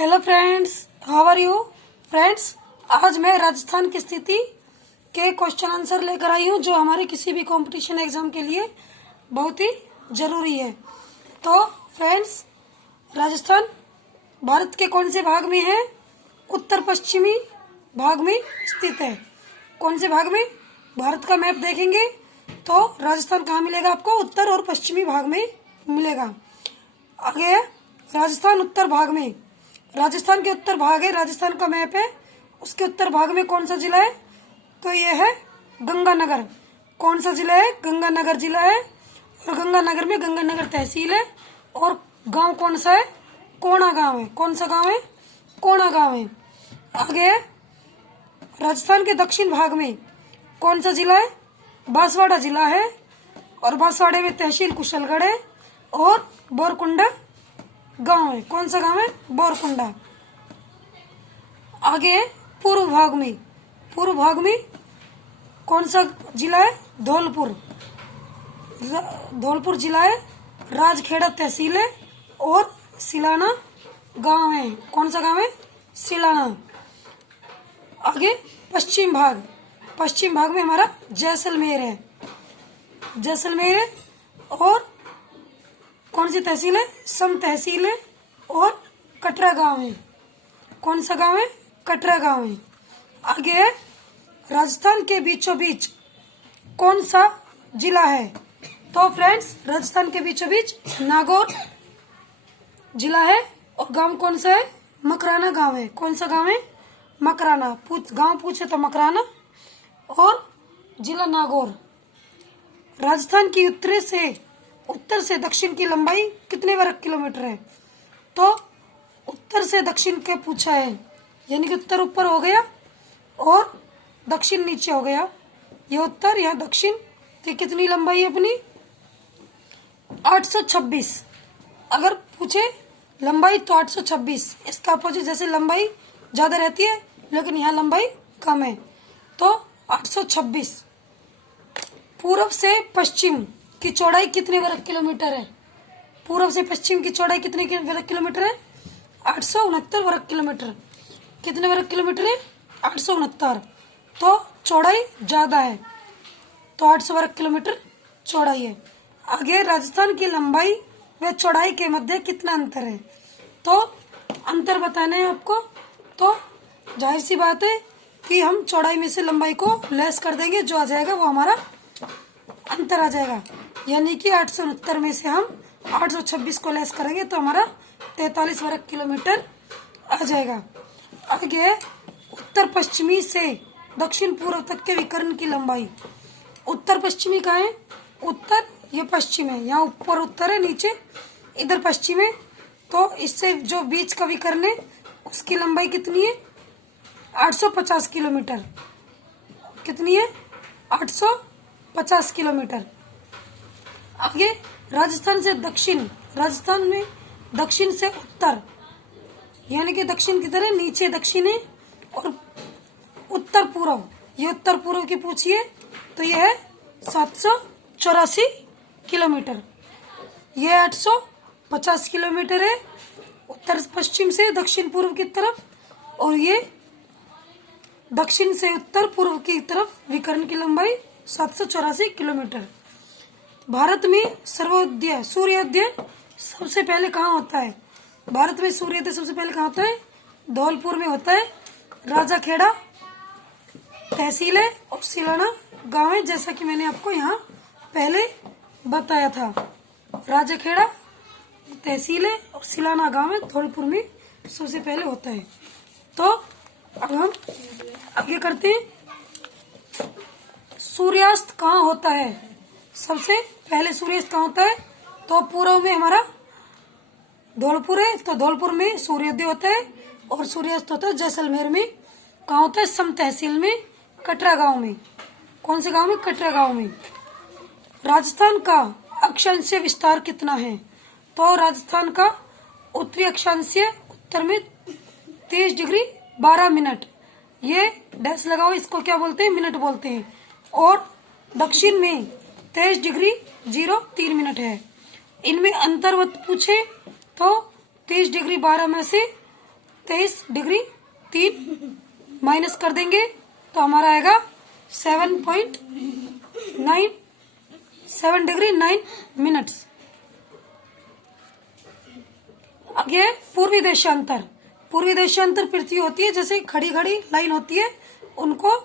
Hello friends, how are you friends. आज मैं राजस्थान की स्थिति के क्वेश्चन आंसर लेकर आई हूँ जो हमारे किसी भी कंपटीशन एग्जाम के लिए बहुत ही जरूरी है। तो फ्रेंड्स, राजस्थान भारत के कौन से भाग में है? उत्तर पश्चिमी भाग में स्थित है। कौन से भाग में? भारत का मैप देखेंगे तो राजस्थान कहाँ मिलेगा आपको? उत्तर और पश्चिमी भाग में मिलेगा। आगे है राजस्थान उत्तर भाग में। राजस्थान के उत्तर भाग है, राजस्थान का मैप है, उसके उत्तर भाग में कौन सा जिला है? तो ये है गंगानगर। कौन सा जिला है? गंगानगर जिला है। और गंगानगर में गंगानगर तहसील है। और गांव कौन सा है? कोणा गांव है। कौन सा गांव है? कोणा गांव है। आगे है राजस्थान के दक्षिण भाग में कौन सा जिला है? बांसवाड़ा जिला है। और बांसवाड़े में तहसील कुशलगढ़ है और बोरकुंडा गांव है। कौन सा गांव है? बोरकुंडा। आगे है पूर्व भाग में। पूर्व भाग में कौन सा जिला है? धौलपुर। धौलपुर जिला है, राजखेड़ा तहसील है और सिलाना गांव है। कौन सा गांव है? सिलाना। आगे पश्चिम भाग। पश्चिम भाग में हमारा जैसलमेर है। जैसलमेर है और कौन सी तहसील है? सम तहसील है और कटरा गांव है। कौन सा गांव है? कटरा गांव है। आगे है राजस्थान के बीचों बीच कौन सा जिला है? तो फ्रेंड्स, राजस्थान के बीचों बीच नागौर जिला है और गांव कौन सा है? मकराना गांव है। कौन सा गांव है? मकराना। गांव पूछे तो मकराना और जिला नागौर। राजस्थान की उत्तर से दक्षिण की लंबाई कितने वर्ग किलोमीटर है? तो उत्तर से दक्षिण के पूछा है, यानी कि उत्तर ऊपर हो गया और दक्षिण नीचे हो गया। ये उत्तर, यहाँ दक्षिण, तो कितनी लंबाई है अपनी? 826। अगर पूछे लंबाई तो 826। इसका अपोजिट, जैसे लंबाई ज्यादा रहती है लेकिन यहाँ लंबाई कम है, तो 826। पूर्व से पश्चिम की चौड़ाई कितने वर्ग किलोमीटर है? पूर्व से पश्चिम की चौड़ाई कितने वर्ग किलोमीटर है? 869 वर्ग किलोमीटर। कितने वर्ग किलोमीटर है? 869। तो चौड़ाई ज्यादा है, तो 800 वर्ग किलोमीटर चौड़ाई है। आगे राजस्थान की लंबाई व चौड़ाई के मध्य कितना अंतर है? तो अंतर बताना है आपको, तो जाहिर सी बात है कि हम चौड़ाई में से लंबाई को लेस कर देंगे, जो आ जाएगा वो हमारा अंतर आ जाएगा। यानी कि 869 में से हम 826 को लेस करेंगे तो हमारा 43 वर्ग किलोमीटर आ जाएगा। आगे उत्तर पश्चिमी से दक्षिण पूर्व तक के विकर्ण की लंबाई। उत्तर पश्चिमी कहाँ है? उत्तर ये पश्चिम है, यहाँ ऊपर उत्तर है, नीचे इधर पश्चिम है। तो इससे जो बीच का विकर्ण है उसकी लंबाई कितनी है? 850 किलोमीटर। कितनी है? 850 किलोमीटर। आगे राजस्थान से दक्षिण। राजस्थान में दक्षिण से उत्तर, यानी कि दक्षिण किधर है? नीचे दक्षिण है। और उत्तर पूर्व, ये उत्तर पूर्व की पूछिए तो ये है 784 किलोमीटर। ये 850 किलोमीटर है उत्तर पश्चिम से दक्षिण पूर्व की तरफ, और ये दक्षिण से उत्तर पूर्व की तरफ विकर्ण की लंबाई 784 किलोमीटर। भारत में सूर्योदय सबसे पहले कहाँ होता है? भारत में सूर्योदय सबसे पहले कहाँ होता है? धौलपुर में होता है। राजाखेड़ा तहसील है और सिलाना गांव है, जैसा कि मैंने आपको यहाँ पहले बताया था। राजाखेड़ा तहसील है और सिलाना गांव है, धौलपुर में सबसे पहले होता है। तो अब हम आगे करते हैं। सूर्यास्त कहाँ होता है? सबसे पहले सूर्यास्त कहाँ होता है? तो पूर्व में हमारा धौलपुर है, तो धौलपुर में सूर्योदय होता है और सूर्यास्त होता है जैसलमेर में। कहाँ होता है? सम तहसील में, कटरा गांव में। कौन से गांव में? कटरा गांव में। राजस्थान का अक्षांशीय विस्तार कितना है? तो राजस्थान का उत्तरी अक्षांशीय उत्तर में 23 डिग्री 12 मिनट, ये डैश लगाओ, इसको क्या बोलते हैं? मिनट बोलते हैं। और दक्षिण में 23 डिग्री 03 मिनट है। इनमें अंतर्वत पूछे तो 23 डिग्री 12 में से 23 डिग्री 3 माइनस कर देंगे तो हमारा आएगा 7 डिग्री 9 मिनट्स। आगे पूर्वी देशांतर। पूर्वी देशांतर पृथ्वी होती है, जैसे खड़ी खड़ी लाइन होती है उनको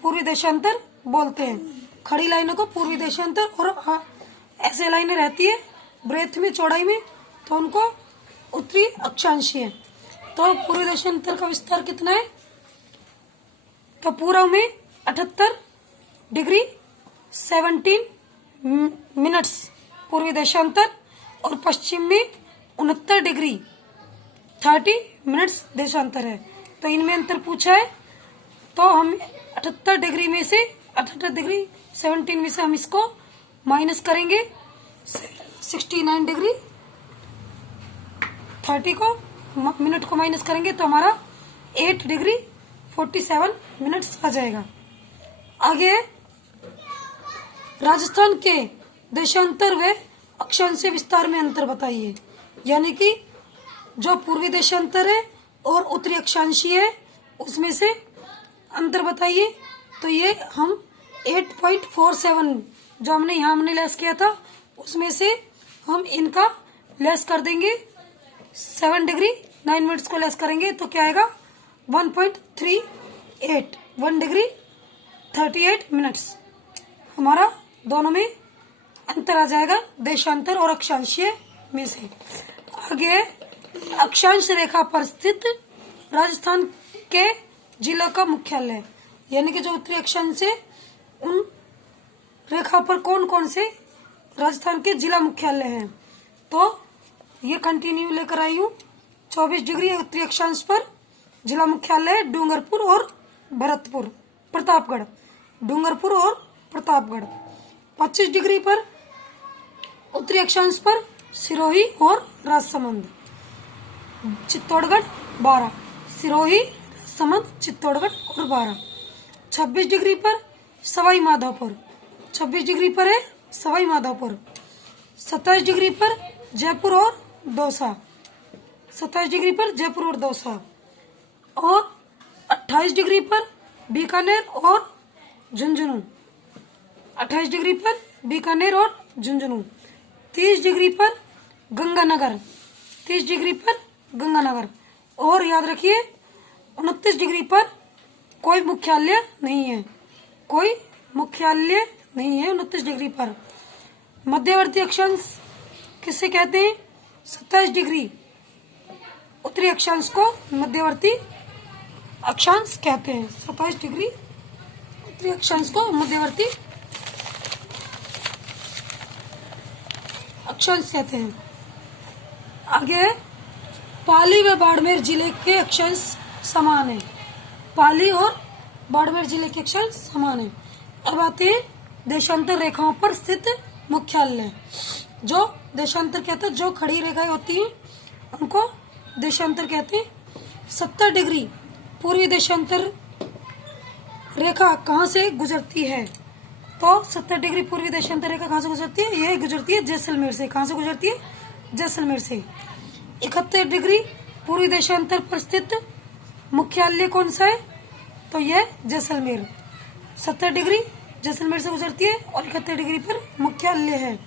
पूर्वी देशांतर बोलते हैं। खड़ी लाइनों को पूर्वी देशांतर, और ऐसे लाइनें रहती है ब्रेथ में, चौड़ाई में, तो उनको उत्तरी अक्षांशीय। तो पूर्वी देशांतर का विस्तार कितना है? तो पूर्व में 78 डिग्री 17 मिनट्स पूर्वी देशांतर, और पश्चिम में 69 डिग्री 30 मिनट्स देशांतर है। तो इनमें अंतर पूछा है, तो हम 78 डिग्री में से 78 डिग्री 17 में से हम इसको माइनस करेंगे, 69 डिग्री 30 को मिनट को माइनस करेंगे तो हमारा 8 डिग्री 47 मिनट्स आ जाएगा। आगे राजस्थान के देशांतर व अक्षांशीय विस्तार में अंतर बताइए। यानी कि जो पूर्वी देशांतर है और उत्तरी अक्षांशीय है उसमें से अंतर बताइए। तो ये हम 8.47 जो हमने लेस किया था उसमें से हम इनका लेस कर देंगे, 7 डिग्री 9 मिनट्स को लेस करेंगे तो क्या आएगा 1.38 1 डिग्री 38 मिनट्स। हमारा दोनों में अंतर आ जाएगा देशांतर और अक्षांशीय में से। आगे अक्षांश रेखा पर स्थित राजस्थान के जिला का मुख्यालय, यानी कि जो उत्तरी अक्षांश है उन रेखा पर कौन कौन से राजस्थान के जिला मुख्यालय हैं। तो ये कंटिन्यू लेकर आई हूँ। 24 डिग्री उत्तरी अक्षांश पर जिला मुख्यालय डूंगरपुर और भरतपुर, प्रतापगढ़, डूंगरपुर और प्रतापगढ़। 25 डिग्री पर उत्तरी अक्षांश पर सिरोही और राजसमंद, चित्तौड़गढ़ 12, सिरोही, राजसमंद, चित्तौड़गढ़ और 12। 26 डिग्री पर सवाई माधोपुर, 26 डिग्री पर है सवाई माधोपुर। 27 डिग्री पर जयपुर और दौसा, 27 डिग्री पर जयपुर और दौसा। और 28 डिग्री पर बीकानेर और झुंझुनू, 28 डिग्री पर बीकानेर और झुंझुनू। 30 डिग्री पर गंगानगर, 30 डिग्री पर गंगानगर। और याद रखिए 29 डिग्री पर कोई मुख्यालय नहीं है, कोई मुख्यालय नहीं है 29 डिग्री पर। मध्यवर्ती अक्षांश किसे कहते हैं? 27 डिग्री उत्तरी अक्षांश को मध्यवर्ती अक्षांश कहते हैं। 27 डिग्री उत्तरी अक्षांश को मध्यवर्ती अक्षांश कहते हैं। आगे पाली व बाड़मेर जिले के अक्षांश समान है, पाली और बाड़मेर जिले के अक्षांश समान है। अब आते हैं देशांतर रेखाओं पर स्थित मुख्यालय। जो देशांतर कहते हैं, जो खड़ी रेखाएं होती हैं उनको देशांतर कहते हैं। 70 डिग्री पूर्वी देशांतर रेखा कहाँ से गुजरती है? तो 70 डिग्री पूर्वी देशांतर रेखा कहाँ से गुजरती है? यह गुजरती है जैसलमेर से। कहाँ से गुजरती है? जैसलमेर से। 71 डिग्री पूर्वी देशांतर पर स्थित मुख्यालय कौन सा है? तो यह जैसलमेर। 70 डिग्री जैसलमेर से गुजरती है और 71 डिग्री पर मुख्यालय है।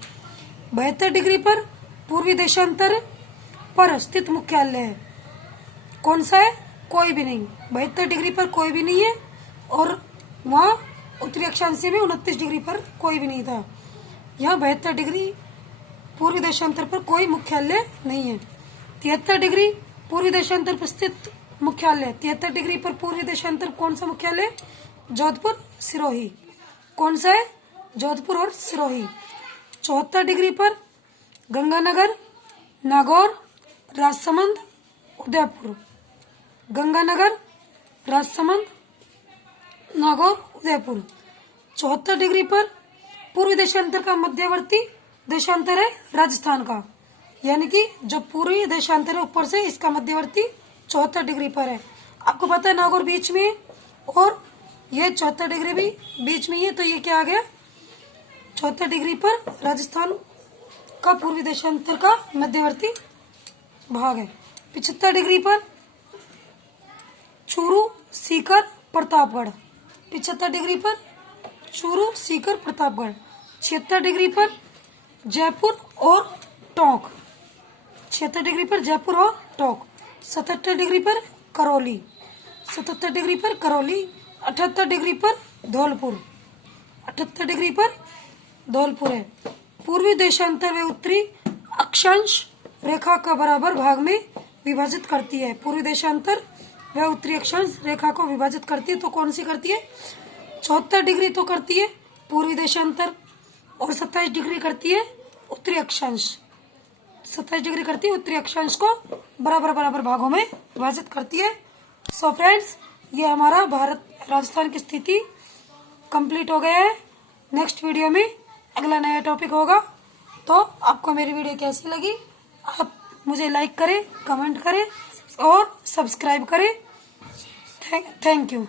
72 डिग्री पर पूर्वी देशांतर पर स्थित मुख्यालय है, कौन सा है? कोई भी नहीं। 72 डिग्री पर कोई भी नहीं है, और वहाँ उत्तरी अक्षांश में 29 डिग्री पर कोई भी नहीं था। यहाँ 72 डिग्री पूर्वी देशांतर पर कोई मुख्यालय नहीं है। 73 डिग्री पूर्वी देशांतर पर स्थित मुख्यालय, 73 डिग्री पर पूर्वी देशांतर कौन सा मुख्यालय? जोधपुर, सिरोही। कौन सा है? जोधपुर और सिरोही। 74 डिग्री पर गंगानगर, नागौर, राजसमंद, उदयपुर, गंगानगर, राजसमंद, नागौर, उदयपुर। 74 डिग्री पर पूर्वी देशांतर का मध्यवर्ती देशांतर है राजस्थान का, यानी कि जो पूर्वी देशांतर है ऊपर से, इसका मध्यवर्ती 74 डिग्री पर है। आपको पता है नागौर बीच में है और ये 74 डिग्री भी बीच में ही है, तो ये क्या आ गया? 74 डिग्री पर राजस्थान का पूर्वी देशांतर का मध्यवर्ती भाग है। 75 डिग्री पर चूरू, सीकर, प्रतापगढ़। 75 डिग्री पर चूरू, सीकर, प्रतापगढ़। 76 डिग्री पर जयपुर और टोंक। 76 डिग्री पर जयपुर और टोंक। 77 डिग्री पर करौली। 77 डिग्री पर करौली। 78 डिग्री पर धौलपुर। 78 डिग्री पर धौलपुर है। पूर्वी देशांतर व उत्तरी अक्षांश रेखा का बराबर भाग में विभाजित करती है। पूर्वी देशांतर व उत्तरी अक्षांश रेखा को विभाजित करती है, तो कौन सी करती है? 74 डिग्री तो करती है पूर्वी देशांतर, और 27 डिग्री करती है उत्तरी अक्षांश। 27 डिग्री करती है उत्तरी अक्षांश को बराबर बराबर भागों में विभाजित करती है। सो फ्रेंड्स, ये हमारा भारत राजस्थान की स्थिति कंप्लीट हो गया है। नेक्स्ट वीडियो में अगला नया टॉपिक होगा। तो आपको मेरी वीडियो कैसी लगी, आप मुझे लाइक करें, कमेंट करें और सब्सक्राइब करें। Thank you.